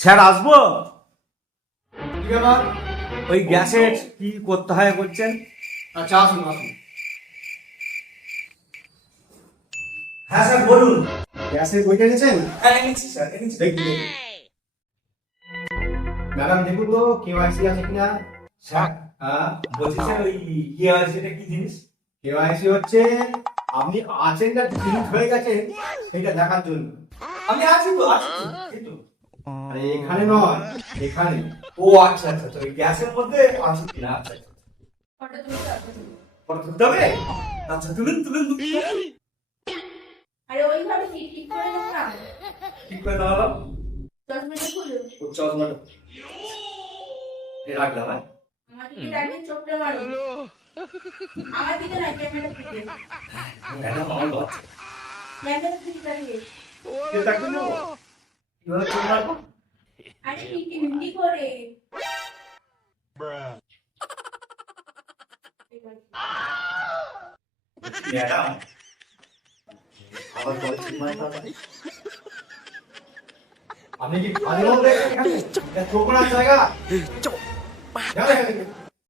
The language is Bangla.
স্যার আসবো? কি ব্যাপার? ওই গ্যাসের কি করতে হয় বলছেন? আচ্ছা, আসুন আসুন। হ্যাঁ স্যার বলুন। গ্যাসের বইটা এনেছেন? হ্যাঁ এনেছি স্যার, এনেছি। দেখি দেখি। ম্যাডাম দেখুন তো কেওয়াইসি আছে কিনা। স্যার হ্যাঁ, বলছি স্যার ওই কি হয় সেটা কি জিনিস? কেওয়াইসি হচ্ছে আপনি আছেন না ডিলিট হয়ে গেছেন সেটা দেখার জন্য। আমি আছি তো, আছি তো, এই তো। আরে এখানে নয়, এখানে। ও আচ্ছা আচ্ছা, তো ওই গ্যাসের মধ্যে আছে কিনা? আচ্ছা আচ্ছা। ফটো তুলতে হবে? আচ্ছা তুলুন তুলুন তুলুন। আরে ওইভাবে কি ঠিক করে দাও না। ঠিক করে দেওয়া হলো। 10 মিনিট খুলো। ও চশমাটা রাখলাম, হ্যাঁ? আমার দিকে রাখবেন, চোখটা মারো। আমার দিকে না, ক্যামেরা দিকে। ম্যাডাম আমার বাচ্চা। ক্যামেরা দিকে তাকিয়ে। কে তাকে নেবো? কিভাবে চোখ রাখবো? আরে কি হিন্দি করে। ম্যাডাম আবার বলছি আপনি কি ফাঁদের মধ্যে এখানে চোখ রাখার জায়গা? যাও এখান থেকে।